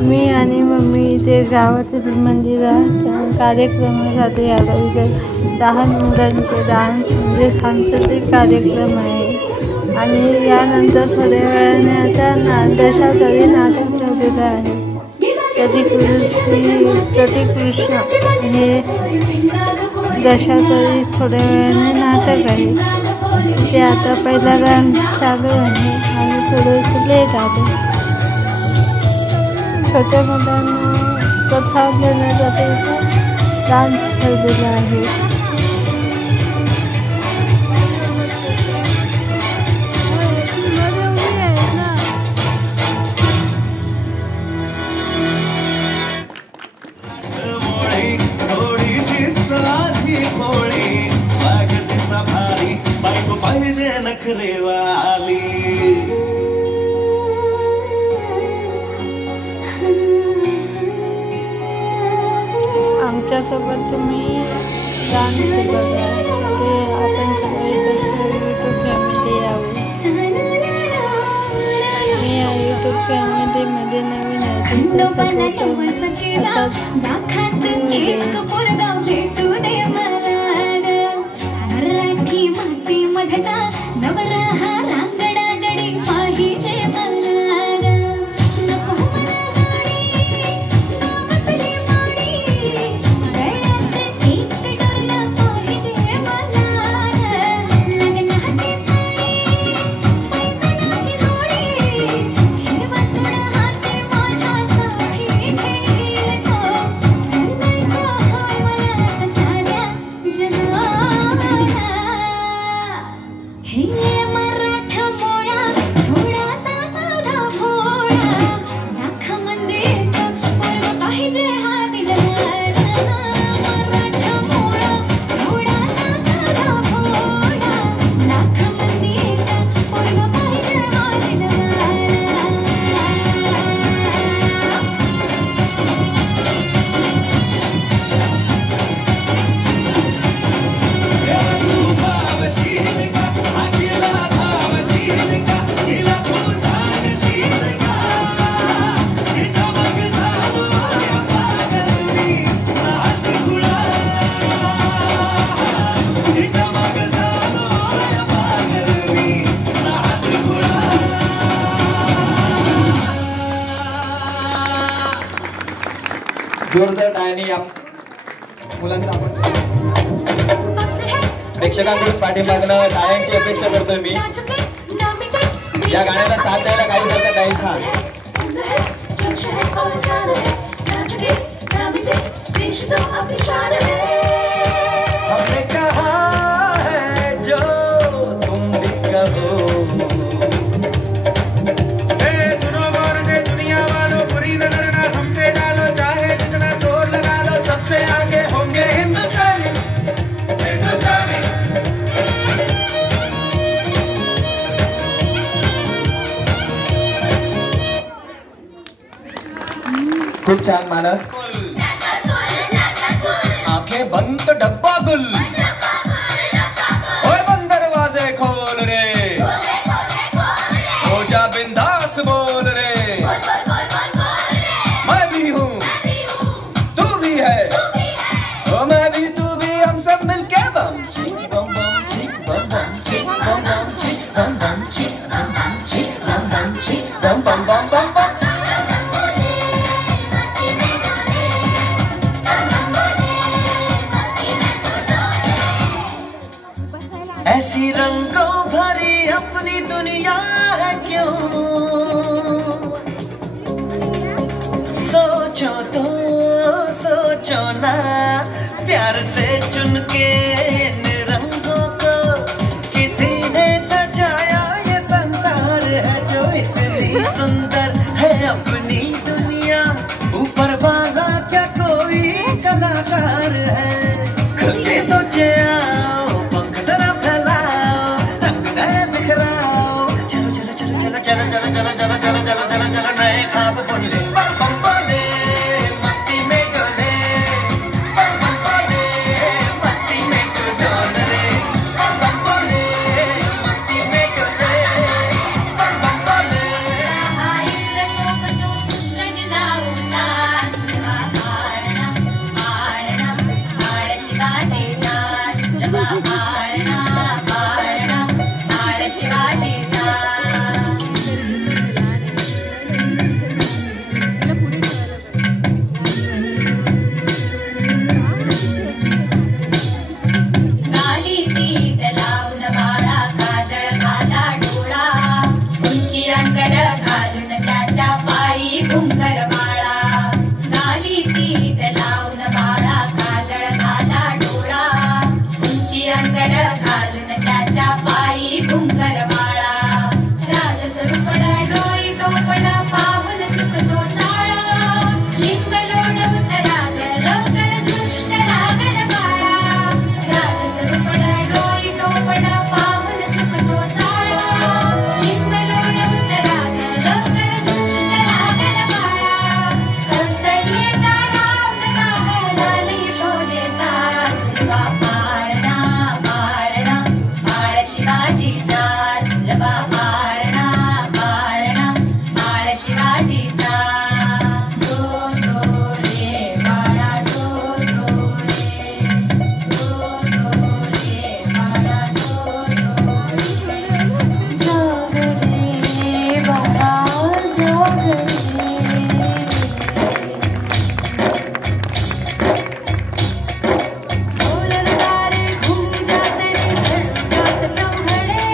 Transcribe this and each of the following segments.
मी आणि मम्मी इथे गावातील मंदिरात कार्यक्रमासाठी आलो. इथे लहान मुलांचे डान्स म्हणजे सांस्कृतिक कार्यक्रम आहे आणि यानंतर थोड्या वेळाने आता दशावतारी नाटक ठेवलेलं आहे. प्रतिकृष्ण हे दशावतारी थोड्या वेळाने नाटक आहे. ते आता पहिला डान्स चालू आहे आणि थोडंसं लेट आले. छोट्या मुलांना कथा घेण्यासाठी डान्स ठेवलेला आहे. आमच्यासोबत तुम्ही डान्स बघा. ते आपण सगळे यूट्यूब फॅमिली यावं. मी या यूट्यूब फॅमिलीमध्ये नवीन जोरदार टाळ्यांनी या मुलांचा आपण प्रेक्षकांकडून पाठीमागणं टाळ्यांची अपेक्षा करतोय मी. या गाण्याला साथ द्यायला काही जण काही छान. हमने कहा है जो तुम भी कहो. सुनो गौर से दुनिया वालों, बुरी नजर ना हम पे डालो. चाहे जितना जोर लगा लो, सबसे आगे होंगे हिंदुस्तानी. खूप छान मानस. आंखें बंद डब्बा गुल. ओए बंद दरवाजे खोल रे. हो जा बिंदास बोल रे. मैं भी हूँ, तू भी है. ओ मैं भी, तू भी, हम सब मिलके बम शिक बम बम शिक बम बम शिक बम बम शिक बम बम शिक बम बम शिक बम बम शिक बम बम बम बम बम. ऐसी रंगों भरी अपनी दुनिया है क्यों. सोचो तो सोचो ना, प्यार से चुन के इन रंगों को किसी ने सजाया. ये संसार है जो इतनी सुंदर है अपनी दुनिया. ऊपर वाला क्या कोई कलाकार है. खुद के सोचे आओ, पंख जरा फैलाओ, रंग नए बिखराओ. चलो चलो चलो चलो चलो चलो चलो चलो चलो चलो चलो चलो नए ख्वाब बुन ले. बम बम बोले मस्ती में डोले. बम बम बोले मस्ती में डोल रे. बम बम बोले मस्ती में डोले. बम बम बोले. शिवाजीचा गाली तीत लावून बाळा काजळ घाला डोळा उंची अंगड घालून त्याच्या पायी घुंगर बाळा गाली तीत लावून बाळा काजळ घाला डोळा उंची अंगड घालून त्याच्या पायी घुंगर बाळा राजसरूपड डोई टोपड पाहून चुकतो चाळा लिंग लोडवत राग लवकर दृष्ट लागल बाळा राजसरूपड डोई टोपड पाहून चुकतो चाळा लिंग लोडवत राग लवकर दृष्ट लागल बाळा कौसल्येचा राम जसा हळदाल यशोदेचा सुलभा पाळणा पाळणा बाळ शिवाजीचा सुलभा पाळणा पाळणा बाळ शिवाजीचा जो जो रे बाळा जो जो रे बाळा जो जोग रे बाळा जोग रे बोलणारे घुमतात रे झडतात चौघडे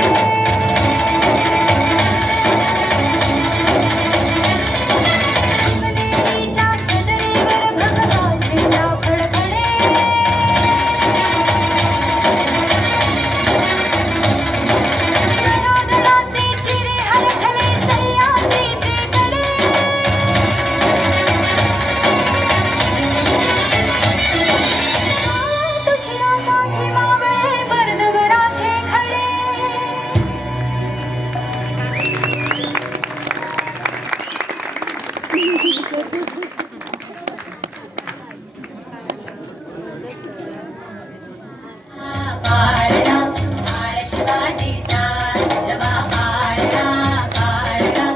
शिवनेरीच्या सदरीवर भगवाचे नाव खडखडे मनोदराचे चिरे हरखले सह्याद्रीचे कडे तुझ्यासाठी मावळे बर्दवराथे खडे पाळणा बाळ शिवाजीचा सुलभा पाळणा पाळणा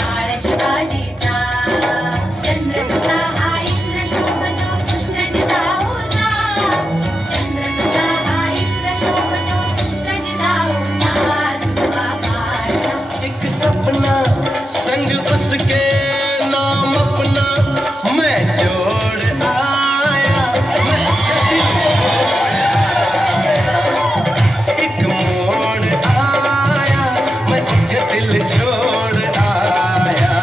बाळ शिवाजीचा चंद्र तुझा हा इंद्र शोभतो पुत्र जिजाऊचा चंद्र तुझा हा इंद्र शोभतो पुत्र जिजाऊचा सुलभा पाळणा एक सपना संग उसके नाम अपना मैं जोड़ आया एक मोड़ आया मैं तुझे दिल छोड़ आया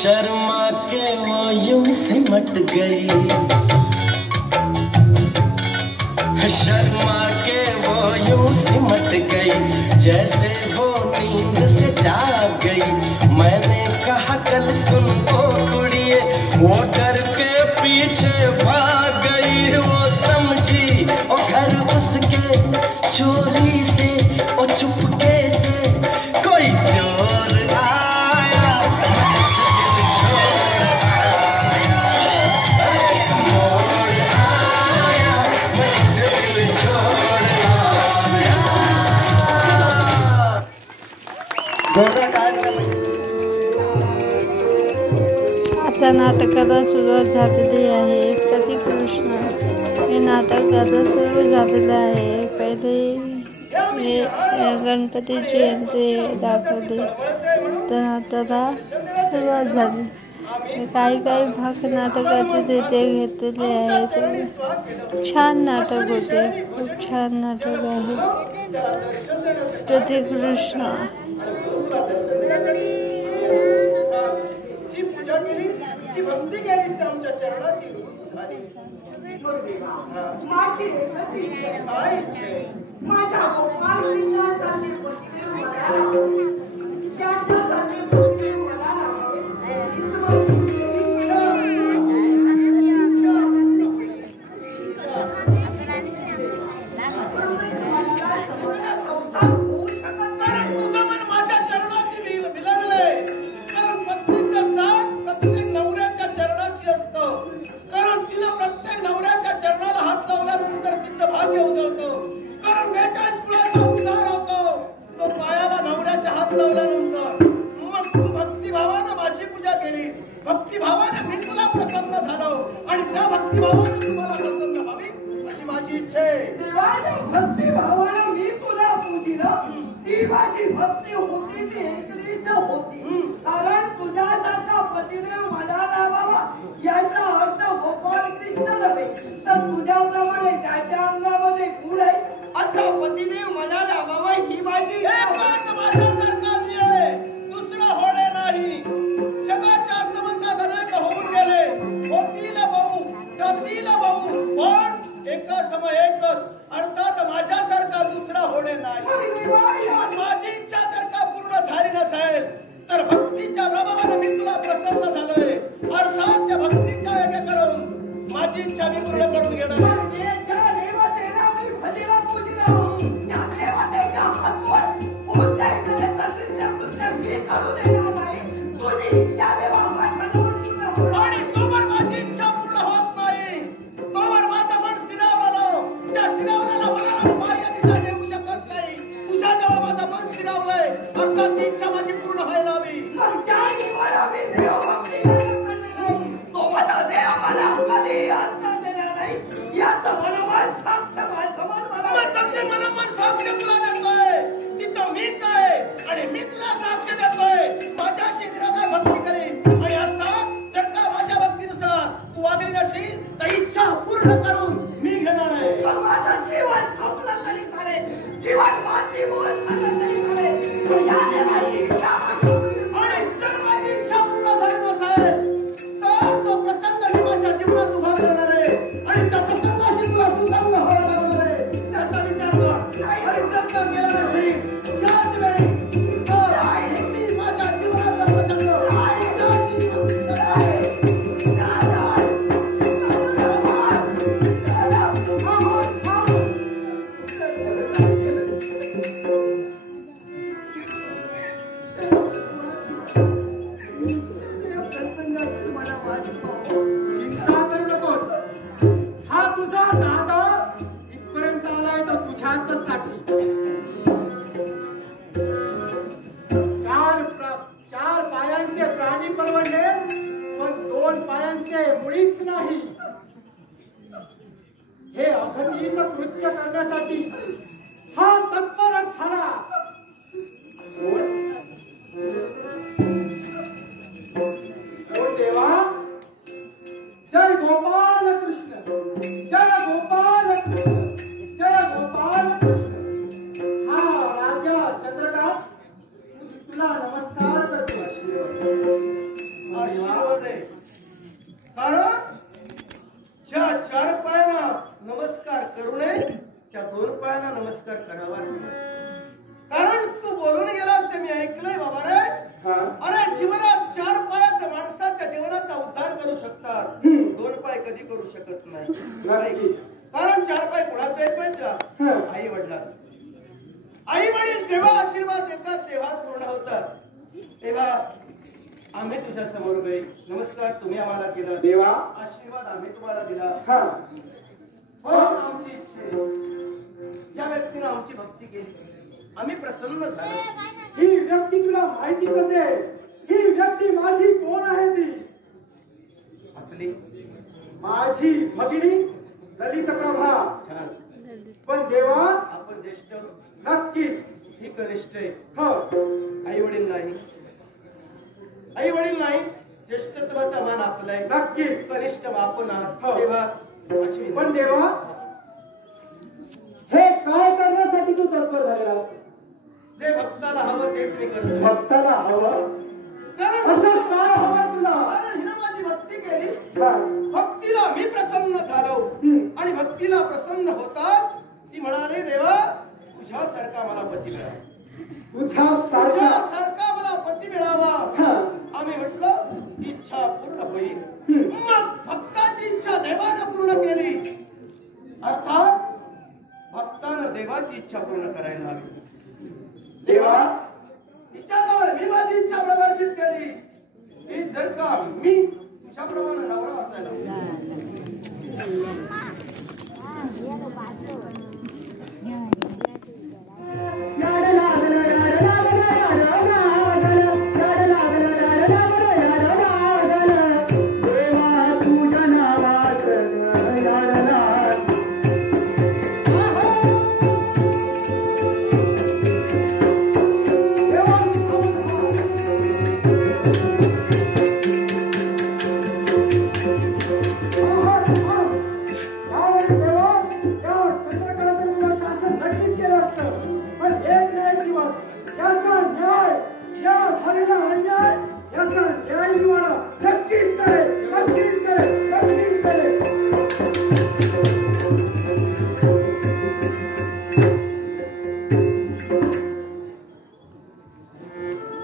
शर्मा के वो यूं सिमट गई शर्मा के वो यूं सिमट गई जैसे वो नींद से जाग गई मैंने कहा कल सुन ओ कुड़िए वो डर के पीछे भाग गई वो समझी ओ घर उसके चोरी से ओ चुपके से कोई चोर आया आता नाटकाला सुरुवात झालेली आहे. प्रतिकृष्ण हे नाटक आता सुरू झालेलं आहे. पहिले हे गणपती जयंती दाखवली तर नाटकाला सुरुवात झाली. काही भाग नाटकाचे तिथे घेतलेले आहेत. छान नाटक होते, खूप छान नाटक आहे. प्रतिकृष्ण पूजा केली जी भक्ती केलीस ते आमच्या चरणाशी रूढ झाली. माझी एकच इच्छा आहे. काय इच्छा आहे? माझ्या गोपाल कृष्णासारखे पतिदेव मला लाभावे. त्याच्यासारखे पतिदेव मला लाभावे. तुझं मन माझ्या चरणाशी बिलगलंय. कारण पत्नीचं स्थान प्रत्येक नवऱ्याच्या चरणाशी असतं. कारण तिला प्रत्येक नवऱ्याच्या चरणाला हात लावल्यानंतर तिचं भाग्य उजळतं. कारण 42 कुळाचा उद्धार होतो तो पायाला नवऱ्याच्या हात लावल्यानंतर. मग तू भक्तिभावानं माझी पूजा केली. भक्तिभावाने मी तुला प्रसन्न झालो आणि त्या भक्तिभावाने तुम्हाला प्रसन्न व्हावी अशी माझी इच्छा आहे. देवाच्या भक्तिभावाने मी तुला पूजिलं. ती माझी भक्ती होती ती एकनिष्ठ होती. कारण तुझ्यासारखा पतिदेव मला लाभावा याचा अर्थ गोपाल कृष्ण नव्हे तर तुझ्याप्रमाणे ज्याच्या अंगामध्ये गुण आहे असा पतिदेव मला लाभावा ही माझी एकच माझ्यासारखा मिळेल, दुसरा होणे नाही. जगाच्या संबंधात अनेक होऊन गेले, होतील भाऊ, जातील भाऊ, पण एका समय एकच. अर्थात माझ्यासारखा दुसरा होणे नाही. माझी इच्छा जर का पूर्ण झाली नसेल तर भक्तीच्या प्रभावाने मी तुला प्रसन्न झालोय. अर्थात त्या भक्तीच्या योग्य करून माझी इच्छा मी पूर्ण करून घेणार आहे. आणि जोवर माझी इच्छा पूर्ण होत नाही तोवर माझं मन स्थिरावलं. त्या स्थिरावल्याला मला बाह्य दिशा देऊ शकत नाही. तुझ्या जवळ माझं मन स्थिरावलंय. अर्थात ती इच्छा माझी पूर्ण व्हायला हवी. तसे मनोमन साक्ष तुला देतोय. तिथं मीच आहे आणि मी तुला साक्ष देतोय. माझ्याशी विरोधात भक्ती करीन आणि अर्थात जर का माझ्या भक्तीनुसार तू वागली नसेल तर इच्छा पूर्ण करून मी घेणार आहे. माझं जीवन संपलं तरी चालेल. जीवन मातीमोल झालं तरी चालेल. याने माझी इच्छा आणि जर माझी इच्छा पूर्ण झाली नसेल तर तो प्रसंग मी माझ्या जीवनात उभा करणार आहे आणि त्या प्रसंगाशी तुला सुसंग व्हावं लागणार आहे. त्याचा विचार कर. आणि जर का केला नसेल त्याच वेळी मी माझ्या जीवनाचा प्रसंग चिंता करू नकोस. हा तुझा दादा इथपर्यंत आलाय तर तुझ्याच साठी. चार पायांचे प्राणी परवडले पण 2 पायांचे मुळीच नाही. हे अघटित कृत्य करण्यासाठी हा तत्परच झाला. ओ देवा, जय गोपाल कृष्ण, जय गोपाल कृष्ण, जय गोपाल कृष्ण. हा राजा चंद्रकांत तुला नमस्कार करतो. आशीर्वाद आहे. कारण ज्या 4 पायांना नमस्कार करू नये त्या 2 पायांना नमस्कार करावा. कारण तू बोलून गेलास ते मी ऐकलंय बाबा रे. अरे जीवनात 4 पायाचं माणसाच्या जीवनाचा उद्धार करू शकतात. 2 पाय कधी करू शकत नाही. कारण 4 पाय कुणाचा एक पाहिजे आई वडिलांना. आई वडील जेव्हा आशीर्वाद देतात तेव्हा पूर्ण होतात. तेव्हा आम्ही तुझ्या समोर गए. नमस्कार तुम्ही आम्हाला केला देवा. आशीर्वाद आम्ही तुम्हाला दिला. हो, आमची इच्छा आहे. ज्या व्यक्तीने आमची भक्ती केली आम्ही प्रसन्न झालो. ही व्यक्ती तुला माहिती कसेल? ही व्यक्ती माझी कोण आहे? ती आपली माझी भगिनी ललित प्रभा. छान. पण देवा आपण ज्येष्ठ नक्कीच ही कनिष्ठ आहे. हो. आई वडील नाही. आई वडील नाही. ज्येष्ठत्वाचा मान आपला आहे. नक्कीच कनिष्ठ आपण आहात. हो. तेव्हा पण देवा हे काय करण्यासाठी तू तत्पर झालेला? जे भक्ताला हवं तेच मी करतो. भक्ताला हवं? कारण असं काय हवं तुला? कारण हिनं माझी भक्ती केली. हा. भक्तीला मी प्रसन्न झालो आणि भक्तीला प्रसन्न होताच ती म्हणाली, देवा तुझ्यासारखा मला पती मिळावा, तुझ्यासारखा तुझ्यासारखा मला पती मिळावा. हा. आम्ही म्हटलं इच्छा पूर्ण होईल. मग भक्ताची इच्छा देवानं पूर्ण केली. अर्थात भक्तानं देवाची इच्छा पूर्ण करायला हवी. देवा तिच्याजवळ मी माझी इच्छा प्रदर्शित केली की जर का मी तुझ्याप्रमाणे नवरा असायला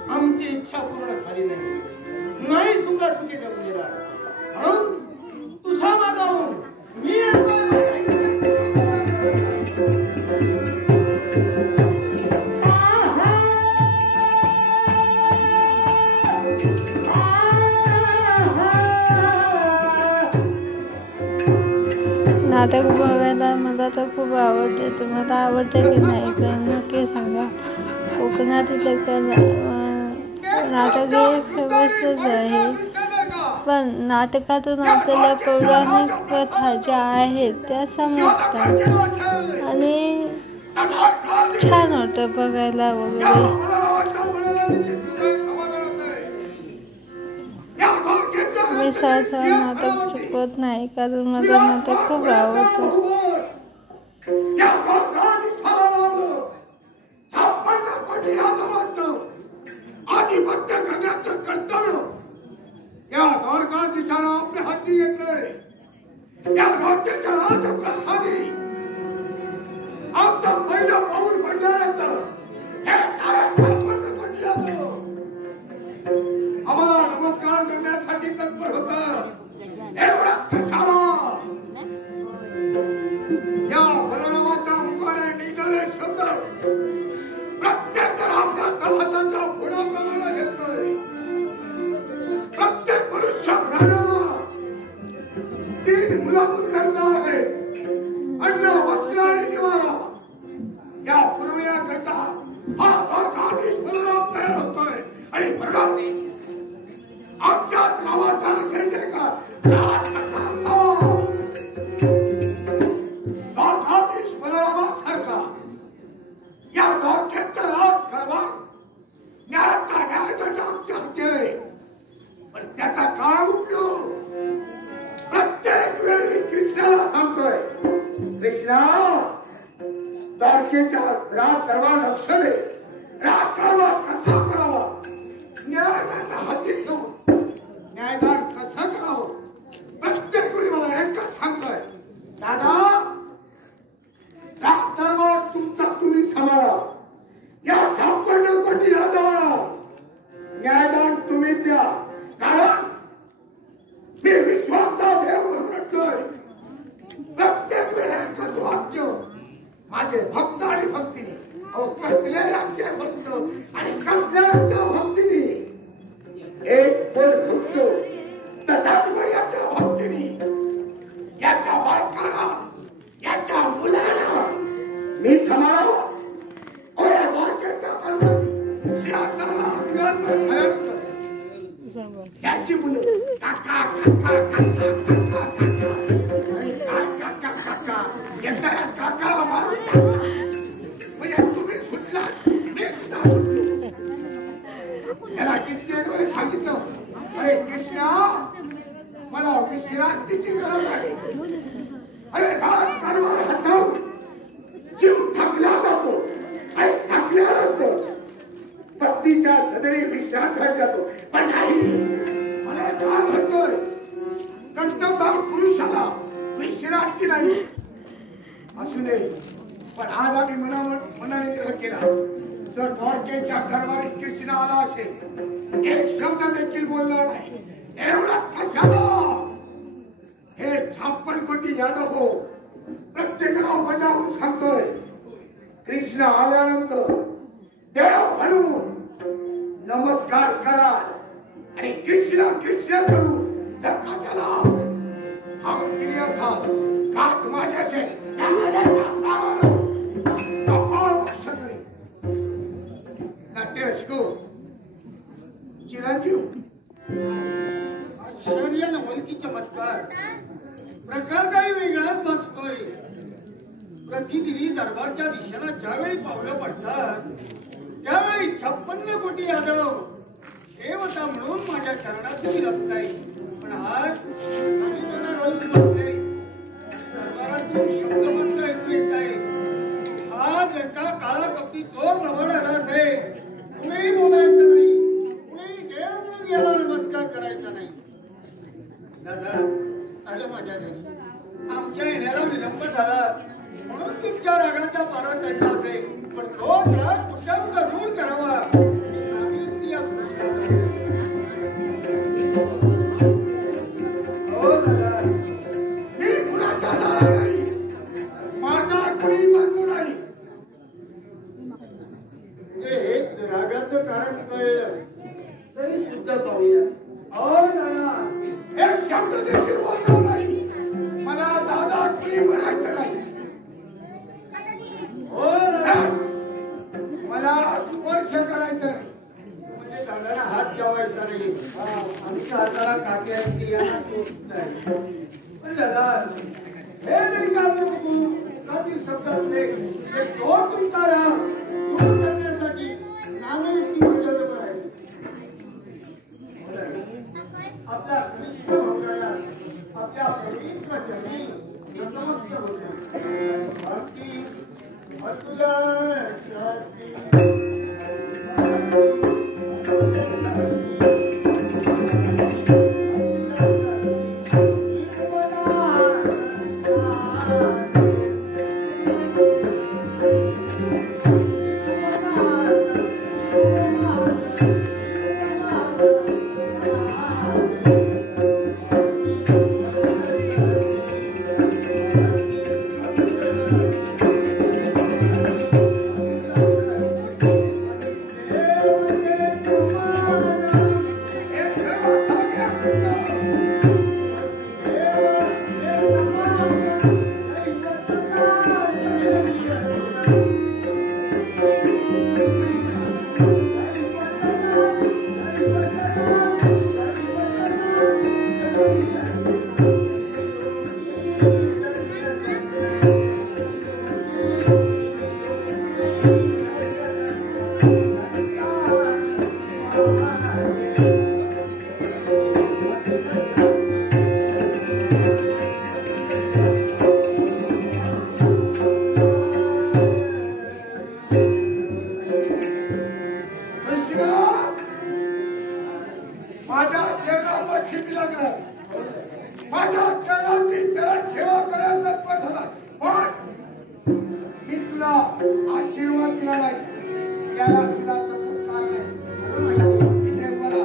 आमची इच्छा पूर्ण झाली नाही सुखासुखी जगू देणार. म्हणून तुझ्या मागाहून मी नाटक बघायला मला तर खूप आवडते. तुम्हाला आवडते की नाही तर नक्की सांगा. कोकणातील नाटक हे फेमसच आहे, पण नाटकातून आपल्याला पौराणिक कथा ज्या आहेत त्या समजतात आणि छान वाटतं बघायला वगैरे. मी सहसा नाटक चुकवत नाही कारण मला नाटक खूप आवडतं. आधिपत्य करण्याचं कर्तव्य या द्वारकाधीशानं आपल्या हाती घेतलंय. या राज्याच्या राजप्रसादी आमचं पहिलं पाऊल पडल्यानंतर हे आम्हाला नमस्कार करण्यासाठी तत्पर होतं. एवढाच कशाला या बलरामाच्या मुखाने निघाले शब्द प्रत्येक आपल्या तळहाताच्या फोडाप्रमाणे घेतोय. प्रत्येक मनुष्य प्राण्याला 3 मूलभूत गरजा आहेत: अन्न, वस्त्र आणि निवारा. या पुरवण्याकरता हा द्वारकाधीश बलराम तयार होतोय आणि प्रगती आमच्याच नावाचा जय जयकार द्वारकाधीश बलरामासारखा या द्वारकेचं राज करवा. न्यायाचा न्यायदंड आमच्या हाती आहे, पण त्याचा काय उपयोग? प्रत्येक वेळी कृष्णाला सांगतोय, कृष्णा द्वारकेच्या राज करवा लक्ष दे. राजकारभार कसा करावा, न्यायदंड हाती घेऊन न्यायदान कसं करावं, प्रत्येक वेळी मला एकच सांगतोय, दादा राजकारभार तुमचा तुम्ही सांभाळा. या 56 कोटी यादवाला न्यायदान तुम्ही द्या. कारण मी विश्वाचा देव म्हणून म्हटलोय. प्रत्येक वेळेला एकच वाक्य, माझे भक्त आणि भक्तिनी. अहो कसले राज्य भक्त आणि कसल्या राज्य भक्तिनी. एक पण भक्त तथागताच्या भक्तिनी. याच्या बायकाला, याच्या मुलाला मी सांभाळावं. या द्वारकेच्या दरबारी शासनाला अंगण झाल्यानंतर याची मुलं काका काका काका काका काका अरे काय काका काका एकदा या काकाला मारून टाका. म्हणजे तुम्ही सुटला, मी सुद्धा सुटलो. याला कित्येक वेळ सांगितलं, अरे कृष्णा मला विश्रांतीची गरज आहे. अरे राजकारभार हाताळून जीव थकला जातो आणि थकल्यानंतर पत्नीच्या सदरी विश्रांत जातो. पण नाही, मला काय म्हणतोय, उशिरा की नाही असू दे, पण आज आम्ही मनाने ग्रह केला. जर द्वारकेच्या दरबारी कृष्ण आला असेल, एक शब्द देखील बोलणार नाही. एवढंच कशाला हे 56 कोटी यादव हो प्रत्येकाला बजावून सांगतोय. कृष्ण आल्यानंतर देव म्हणून नमस्कार करा आणि कृष्ण कृष्ण करू. जर का त्याला हाऊन दिली असाल का माझ्याचे नाट्यरसिको चिरंजीव आश्चर्य नवल की चमत्कार प्रकार काही वेगळाच बसतोय. प्रतिदिनी दरबारच्या दिशेला ज्यावेळी पावलं पडतात त्यावेळी 56 कोटी यादव देवता म्हणून माझ्या चरणात लपताय. पण आज बसले दरबारातून शब्दबंध ऐकू येत आहे. हा जनता काळा कपटी चोर लवड आला आहे. कुणीही बोलायचं नाही, कुणीही देव म्हणून याला नमस्कार करायचा नाही. दादा आलं माझ्या घरी, आमच्या येण्याला विलंब झाला म्हणून तुमच्या रागाचा पारा चढला असेल. पण रोज राग कुशांचा दूर करावा आम्ही आपल्याला. हो दादा, मी कुणाचा दार नाही, माझा कुणी बंधू नाही. हेच रागाचं कारण कळलं तरी सुद्धा पाहूया. हो दादा, एक शब्द देखील बोलणार नाही. मला दादा कुणी म्हणायचं नाही. हो दादा, मला स्पर्श करायचं नाही. म्हणजे दादाला हात ठेवायचा नाही. आमच्या हाताला काटे आहेत की यांना तोच नाही. पण दादा हे जरी काम कातील शब्द असले ते तो तुमचा राम दूर करण्यासाठी नामेची बरोबर आहे. आपल्या कनिष्ठ भावना आपल्या पवित्र चरणी नतमस्तक होत्या. भक्ती भक्तुला माझ्या चरणापाशी लागला. माझ्या चरणाची चरण सेवा करायला तत्पर झाला. पण मी तुला आशीर्वाद दिला नाही. याला तुला तसंच नाही. इथे बरा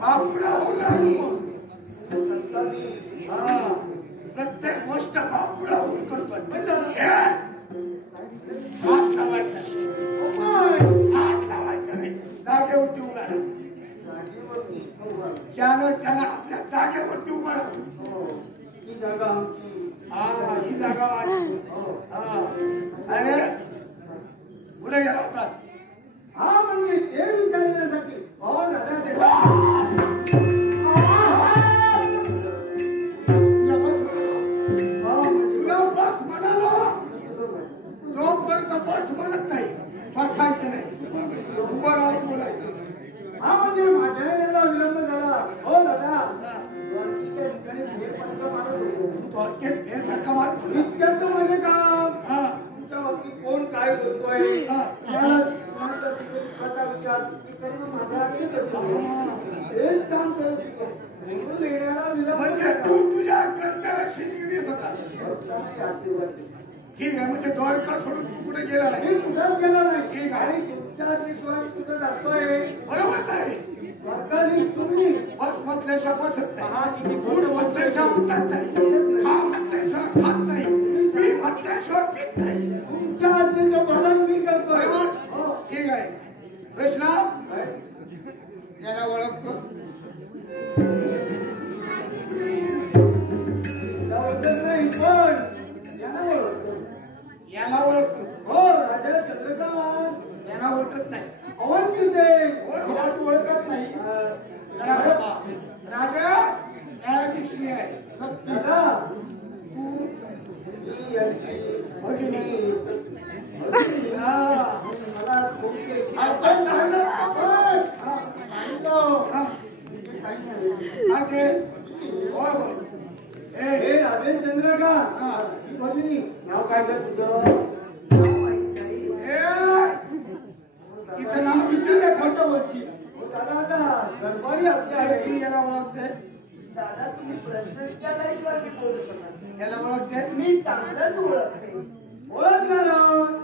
बापडा होऊन प्रत्येक गोष्ट बापडा होऊन करतोय. हात लावायचा नाही. जागेवरती उभा राहा. त्यानं आपल्या जागेवरती उभा राहा. ही जागा आमची. ही जागा माझी. अरे पुढे गेला होता. हा म्हणजे ते विचारण्यासाठी तुला बस म्हणाला तोपर्यंत बस म्हणत नाही. बसायचं नाही. उभं राहून बोलायचं. हा म्हणजे माझ्या येण्याला विलंब झाला. हो दादा, द्वारकेच्या ठिकाणी फेरफटका मारत होतो. द्वारकेत फेरफटका मारत होतो. इतक्यात माझे काम तुमच्या बाबतीत कोण काय बोलतोय विचार हेच काम करत म्हणून येण्याला विलंब म्हणजे तू तुझ्या कर्तव्याशी निगडीत होता. ठीक आहे, म्हणजे द्वारका सोडून तू कुठे गेला नाही. मी कुठंच गेलो नाही. ठीक आहे. आणि तुमच्या विश्वास कुठं जातोय. बरोबरच आहे. द्वारकाधीश तुम्ही. बस म्हटल्याशिवाय बसत पहा नाही, किती उठ म्हटल्याशिवाय उठत नाही, खा म्हटल्याशिवाय खात नाही, पी म्हटल्याशिवाय पीत नाही. तुमच्या आज्ञेचं पालन मी करतोय. बरोबर. हो. ठीक आहे. कृष्णा काय? याला ओळखतो. तुला ओळखत नाही पण याला ओळखतो. याला ओळखतो. हो राजा चंद्रकांत. याला ओळखत नाही. अवंती ते. होय, होय. याला तू ओळखत नाही. जरा बाबा. राजा न्यायाधीश मी आहे. दादा तू मी यांची भगिनी. हा, मला थोडी आपण झालं का होय? हा. सांगितलं. हा. काही नाही. हा ते. होय, होय. ए, हे राजेश चंद्रकांत. हा. ही भगिनी नाव काय गं तुझं? ए, इथं नाव विचार खोटं बोलशील. हो, दादा आता गडबडी आपली आहे. आहे. याला ओळखते. दादा तुम्ही प्रश्न विचारल्याशिवाय मी बोलू शकत नाही. याला ओळखते. मी चांगलंच ओळखते. ओळखणार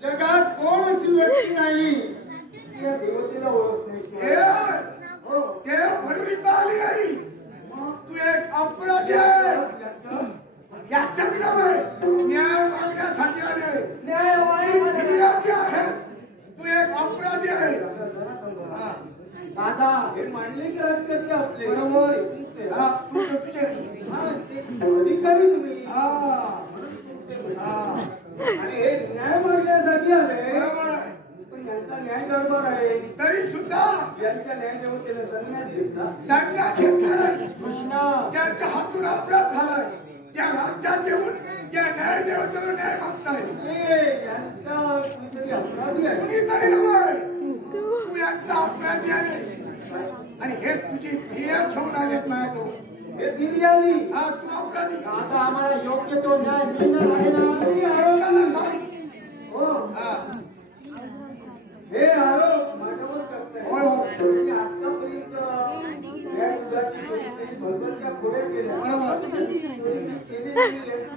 जगात कोण अशी व्यक्ती नाही त्या देवतेला ओळख ए, नाही. हो. ते म्हणून इथं आली नाही. तू एक अपराधी आहे. याच्या विरोधात न्याय मागण्यासाठी आले. न्यायवादी विद्यार्थी आहे. तू एक अपराधी आहे. हा. दादा हे मांडले की राजकर्ते आपले बरोबर. हा, तू चुकते. हा, ते अधिकारी तुम्ही. हा. हा. आणि हे न्याय मागण्यासाठी आले. बरोबर आहे. पण यांचा न्याय गडबड आहे. तरी सुद्धा यांच्या न्याय देवतेला संन्यास घेतला. संन्यास घेतला नाही. कृष्णा ज्याच्या हातून अपराध झालाय त्या राज्यात येऊन त्या न्याय देवतेला न्याय मागताय. हे यांचा कुणीतरी अपराधी आहे. कुणीतरी नव्हे, तू यांचा अपराधी आहे. आणि हे तुझी क्रिया घेऊन आलेत माझ्याजवळ. हे दिली आली. हा, तू अपराधी. आता आम्हाला योग्य तो न्याय मिळणार आहे ना. तुम्ही आरोग्याला सांग. हो. हा. हे आरोप माझ्यावर करताय. होय, हो. तुम्ही आतापर्यंत या युगाची कोणीतरी भगवंत्या पुढे गेल्या. बरोबर. कोणी केलेली आहे.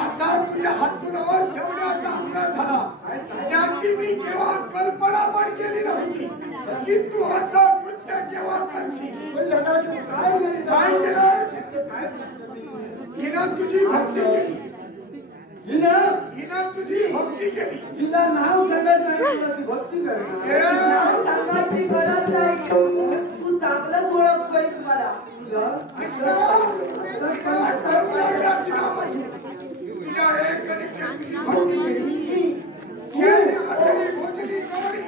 असा तुझ्या हातून शेवण्याचा अपराध झाला ज्याची मी केव्हा कल्पना पण केली नव्हती की तू असं कृत्य केव्हा करशील. पण जगाचं काय केलं? काय केलं? काय केलं? हिनं तुझी भक्ती केली. हिनं हिनं तुझी भक्ती केली. हिला नाव सांगत नाही तुला ती भक्ती करणार. ए, नाव सांगायची गरज नाही. तू चांगलंच ओळखतोयस मला. कृष्णा, तुला करू लागला तिनापाशी. तुझ्या एक निश्चित भक्ती केली. शेणी, आषाढी, भोजनी, गौरी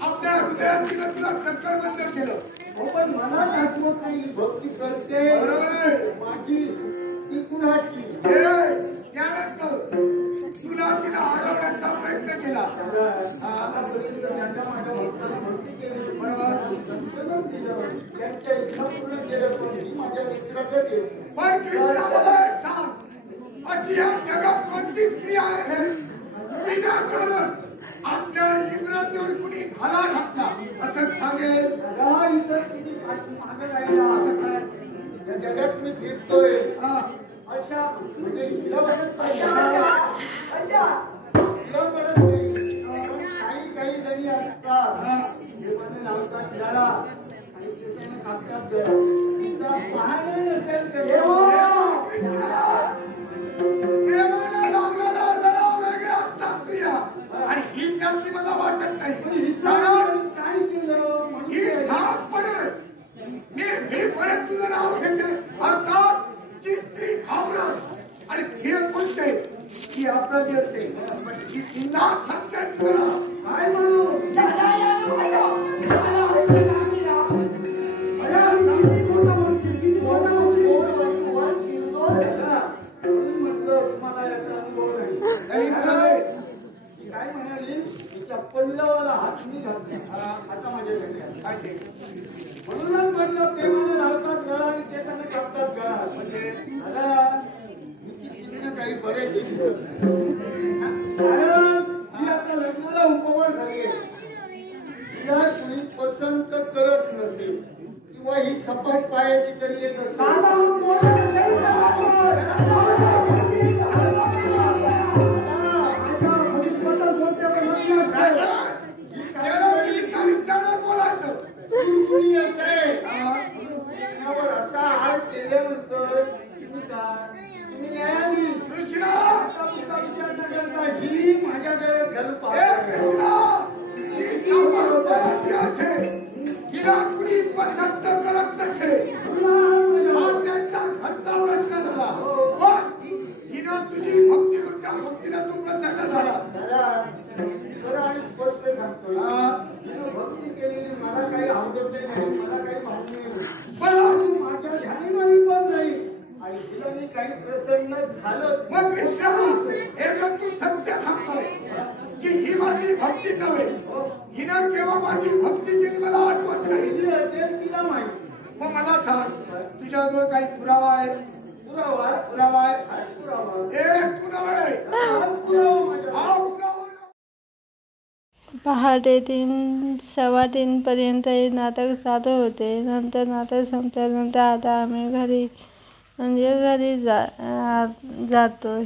आपल्या हृदयात तिनं तुला चक्करबंद केलं. हो, पण मला आठवत नाही ही भक्ती करते. बरोबर आहे. माझी ती कुणाची. त्यानंतर तुला तिला अडवण्याचा प्रयत्न केला. आतापर्यंत ज्यांच्या माझ्या भक्ताला भक्ती केली. त्यांच्या इच्छा पूर्ण केल्या पण ती माझ्या मित्राकडे गेली. पण कृष्णा मला एक सांग, अशी या जगात कोणती स्त्री आहे विनाकारण आपल्या इंद्रावर कुणी घाला घातला असं सांगेल. जगा इतर किती मागं राहिला असं काय? या जगात मी फिरतोय. अशा म्हणजे हिला म्हणत नाही. अशा हिला म्हणत नाही. काही जणी असतात देवाने लावतात झाडा आणि त्याच्याने कापतात घर. तिचा पाहणे नसेल तर प्रेमाला लावलेला लढाव वेगळे असतात स्त्रिया आणि ही त्यातली मला वाटत नाही. कारण काय केलं ही ठामपणे निर्भीडपणे तुझं नाव घेते. अर्थात ती स्त्री घाबरत आणि फिरत बोलते ही अपराधी असते. पण ही पुन्हा संकेत करा. काय म्हणू म्हटलं तुम्हाला याचा अनुभव नाही. काय म्हणाली तिच्या पल्लवाला हात मी घातला. आता माझ्या घरी म्हणूनच म्हटलं प्रेमाने लावतात गळा आणि त्याच्याने कापतात गळा. म्हणजे आता काही बरे दिसत नाही. कारण ती आता लग्नाला उपवन झाली आहे. तिला सपाट पायाची तरी एक असेल. दादा मोठं नाही झालं. तुझी भक्ती त्या भक्तीला तू प्रसन्न झाला. भक्ती केलेली मला काही आवडत नाही, मला काही माहिती नाही. बरं माझ्या ध्यानीमानी पण नाही आणि तिला मी काही प्रसन्न झालं. मग कृष्णा हे जर तू सत्य सांगतोय की ही माझी भक्ती नव्हे, हिनं केव्हा माझी भक्ती केली मला आठवत नाही. किती असेल तिला माहिती. मग मला सांग तुझ्याजवळ काही पुरावा आहे? पुरावा पुरावा आहे? हाच पुरावा. एक तू नव्हे, हाच पुरावा माझ्या. हा पुरावा. पहाटे 3:15 पर्यंत हे नाटक चालू होते. नंतर नाटक संपल्यानंतर आता आम्ही घरी जातोय.